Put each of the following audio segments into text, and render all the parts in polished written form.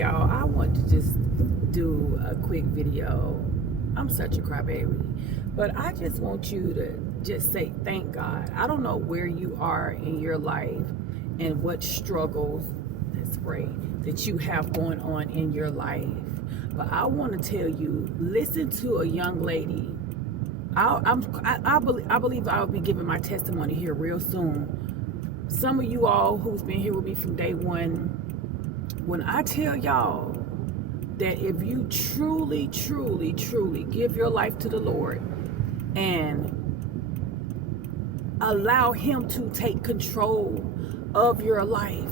y'all, I want to just do a quick video. I'm such a crybaby, but I just want you to just say thank God. I don't know where you are in your life and what struggles, let's pray, that you have going on in your life. But I want to tell you, listen to a young lady. I believe I'll be giving my testimony here real soon. Some of you all who's been here with me from day one, when I tell y'all that if you truly give your life to the Lord and allow Him to take control of your life,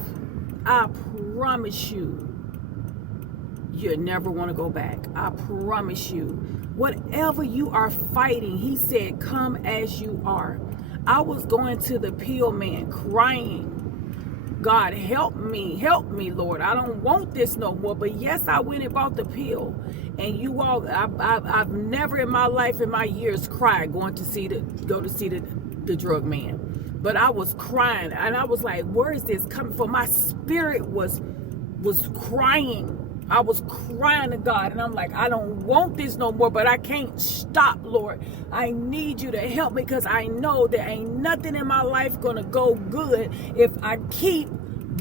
I promise you, you never want to go back. I promise you. Whatever you are fighting, He said, come as you are. I was going to the pill man crying, God, help me, Lord. I don't want this no more. But yes, I went and bought the pill. And you all, I've never in my life, in my years, cried going to see the drug man. But I was crying, and I was like, where is this coming from? My spirit was crying. I was crying to God, and I'm like, I don't want this no more, but I can't stop, Lord. I need you to help me, because I know there ain't nothing in my life gonna go good if I keep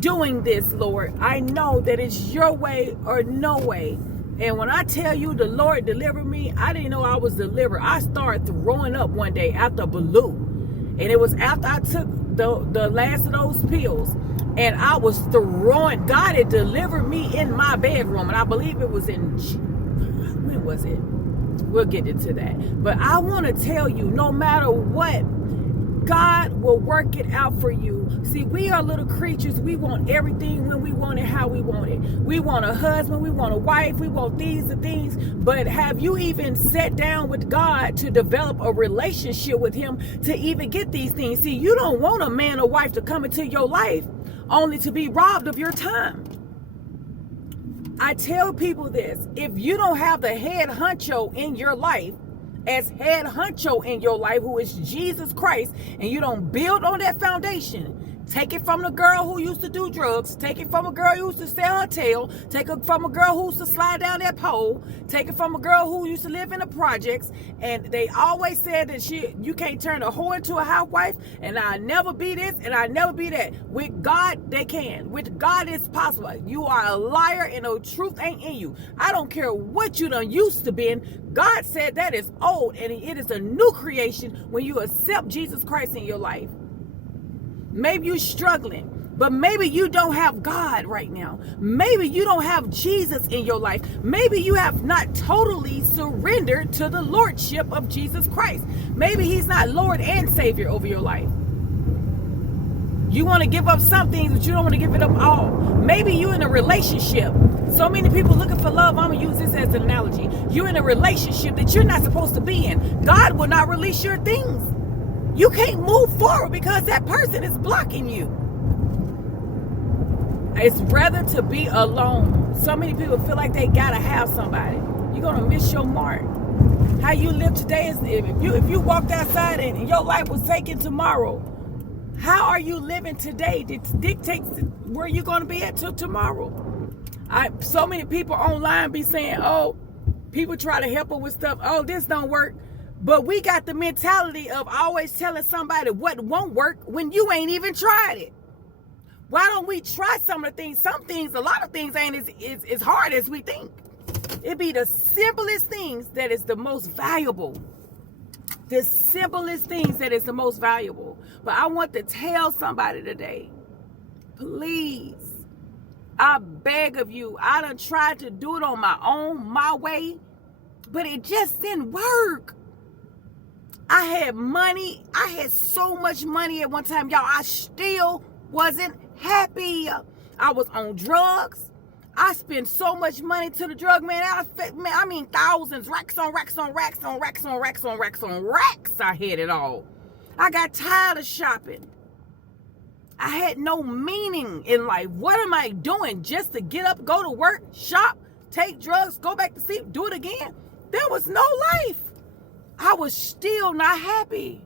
doing this, Lord. I know that it's your way or no way. And when I tell you the Lord delivered me, I didn't know I was delivered. I started throwing up one day after Baloo. And it was after I took the last of those pills. And I was throwing. God had delivered me in my bedroom. And I believe it was when was it? We'll get into that. But I want to tell you, no matter what, God will work it out for you. See, we are little creatures. We want everything when we want it, how we want it. We want a husband. We want a wife. We want these and things. But have you even sat down with God to develop a relationship with Him to even get these things? See, you don't want a man or wife to come into your life only to be robbed of your time. I tell people this: if you don't have the head honcho in your life, as head honcho in your life, who is Jesus Christ, and you don't build on that foundation, take it from the girl who used to do drugs, take it from a girl who used to sell her tail, take it from a girl who used to slide down that pole, take it from a girl who used to live in the projects, and they always said that you can't turn a whore into a housewife, and I never be this, and I never be that. With God, they can. With God, it's possible. You are a liar, and the truth ain't in you. I don't care what you done used to be in. God said that is old, and it is a new creation when you accept Jesus Christ in your life. Maybe you're struggling, but maybe you don't have God right now. Maybe you don't have Jesus in your life. Maybe you have not totally surrendered to the Lordship of Jesus Christ. Maybe He's not Lord and Savior over your life. You want to give up some things, but you don't want to give it up all. Maybe you're in a relationship. So many people looking for love. I'm going to use this as an analogy. You're in a relationship that you're not supposed to be in. God will not release your things. You can't move forward because that person is blocking you. It's rather to be alone. So many people feel like they gotta have somebody. You're gonna miss your mark. How you live today is if you walked outside and your life was taken tomorrow. How are you living today that dictates where you're gonna be at till tomorrow. So many people online be saying, oh, people try to help them with stuff. Oh, this don't work. But we got the mentality of always telling somebody what won't work when you ain't even tried it. Why don't we try some of the things? Some things, a lot of things ain't as hard as we think. It be the simplest things that is the most valuable. The simplest things that is the most valuable. But I want to tell somebody today, please, I beg of you, I done tried to do it on my own, my way, but it just didn't work. I had money. I had so much money at one time, y'all. I still wasn't happy. I was on drugs. I spent so much money to the drug man. I mean, thousands, racks on racks on racks on racks on racks on racks on racks. I had it all. I got tired of shopping. I had no meaning in life. What am I doing just to get up, go to work, shop, take drugs, go back to sleep, do it again? There was no life. I was still not happy.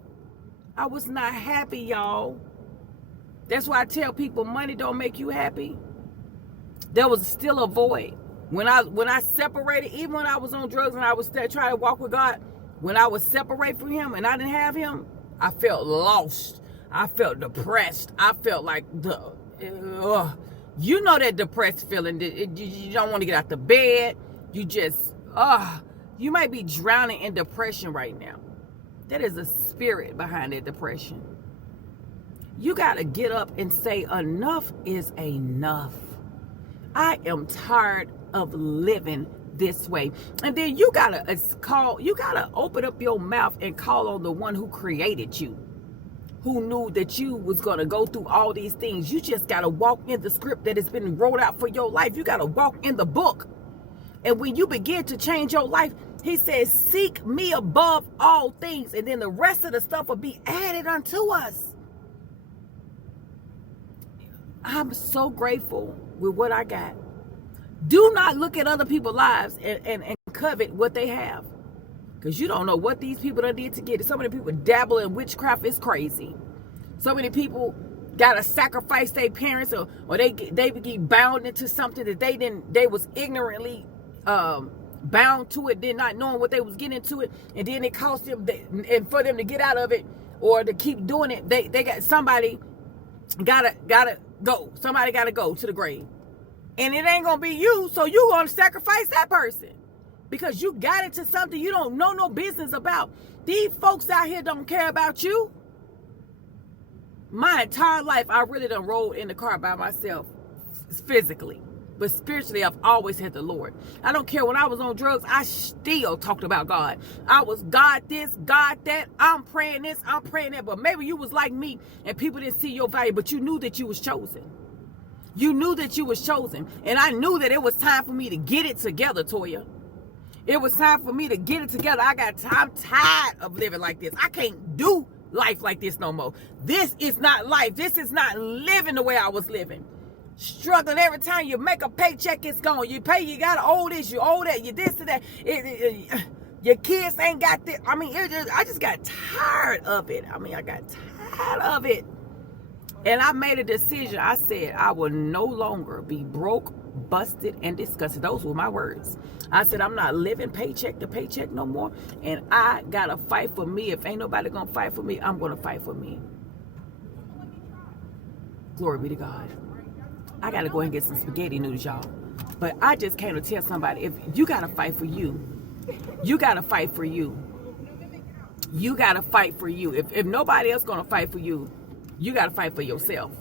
I was not happy, y'all. That's why I tell people money don't make you happy. There was still a void. When I separated, even when I was on drugs and I was trying to walk with God, when I was separated from him and I didn't have him, I felt lost. I felt depressed. I felt like you know that depressed feeling. You don't want to get out the bed. You just, you might be drowning in depression right now. That is a spirit behind that depression. You got to get up and say, enough is enough. I am tired of living this way. And then you got to open up your mouth and call on the one who created you, who knew that you was going to go through all these things. You just got to walk in the script that has been wrote out for your life. You got to walk in the book. And when you begin to change your life, he says, seek me above all things. And then the rest of the stuff will be added unto us. I'm so grateful with what I got. Do not look at other people's lives and covet what they have. Because you don't know what these people done did to get it. So many people dabble in witchcraft. It's crazy. So many people got to sacrifice their parents or they get bound into something that they was ignorantly bound to it, did not knowing what they was getting into it. And then it cost them, and for them to get out of it or to keep doing it, they got somebody gotta go. Somebody gotta go to the grave. And it ain't gonna be you, so you gonna sacrifice that person. Because you got into something you don't know no business about. These folks out here don't care about you. My entire life, I really done rolled in the car by myself physically. But spiritually, I've always had the Lord. I don't care. When I was on drugs, I still talked about God. I was God this, God that. I'm praying this, I'm praying that. But maybe you was like me and people didn't see your value, but you knew that you was chosen. You knew that you was chosen. And I knew that it was time for me to get it together, Toya. It was time for me to get it together. I'm tired of living like this. I can't do life like this no more. This is not life. This is not living the way I was living. Struggling every time you make a paycheck, it's gone. You pay, you got to owe this, you owe that, you this and that. Your kids ain't got this. I mean, I just got tired of it. I got tired of it. And I made a decision. I said, I will no longer be broke, busted, and disgusted. Those were my words. I said, I'm not living paycheck to paycheck no more. And I got to fight for me. If ain't nobody going to fight for me, I'm going to fight for me. Glory be to God. I got to go and get some spaghetti noodles, y'all. But I just came to tell somebody, if you got to fight for you, you got to fight for you. You got to fight for you. If nobody else going to fight for you, you got to fight for yourself.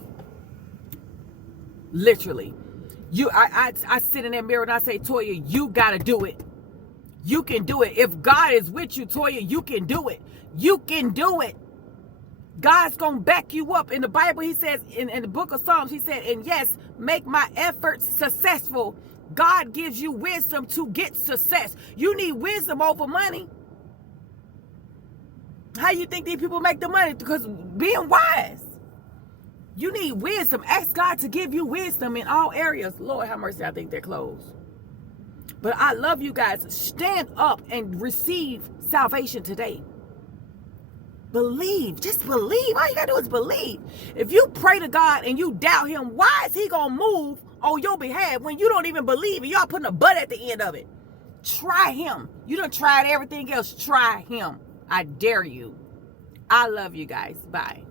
Literally. I sit in that mirror and I say, Toya, you got to do it. You can do it. If God is with you, Toya, you can do it. You can do it. God's going to back you up. In the Bible, he says, in the book of Psalms, he said, and yes, make my efforts successful. God gives you wisdom to get success. You need wisdom over money. How you think these people make the money? Because being wise. You need wisdom. Ask God to give you wisdom in all areas. Lord have mercy, I think they're closed. But I love you guys. Stand up and receive salvation today. Believe. Just believe. All you got to do is believe. If you pray to God and you doubt him, why is he going to move on your behalf when you don't even believe and y'all putting a but at the end of it? Try him. You done tried everything else. Try him. I dare you. I love you guys. Bye.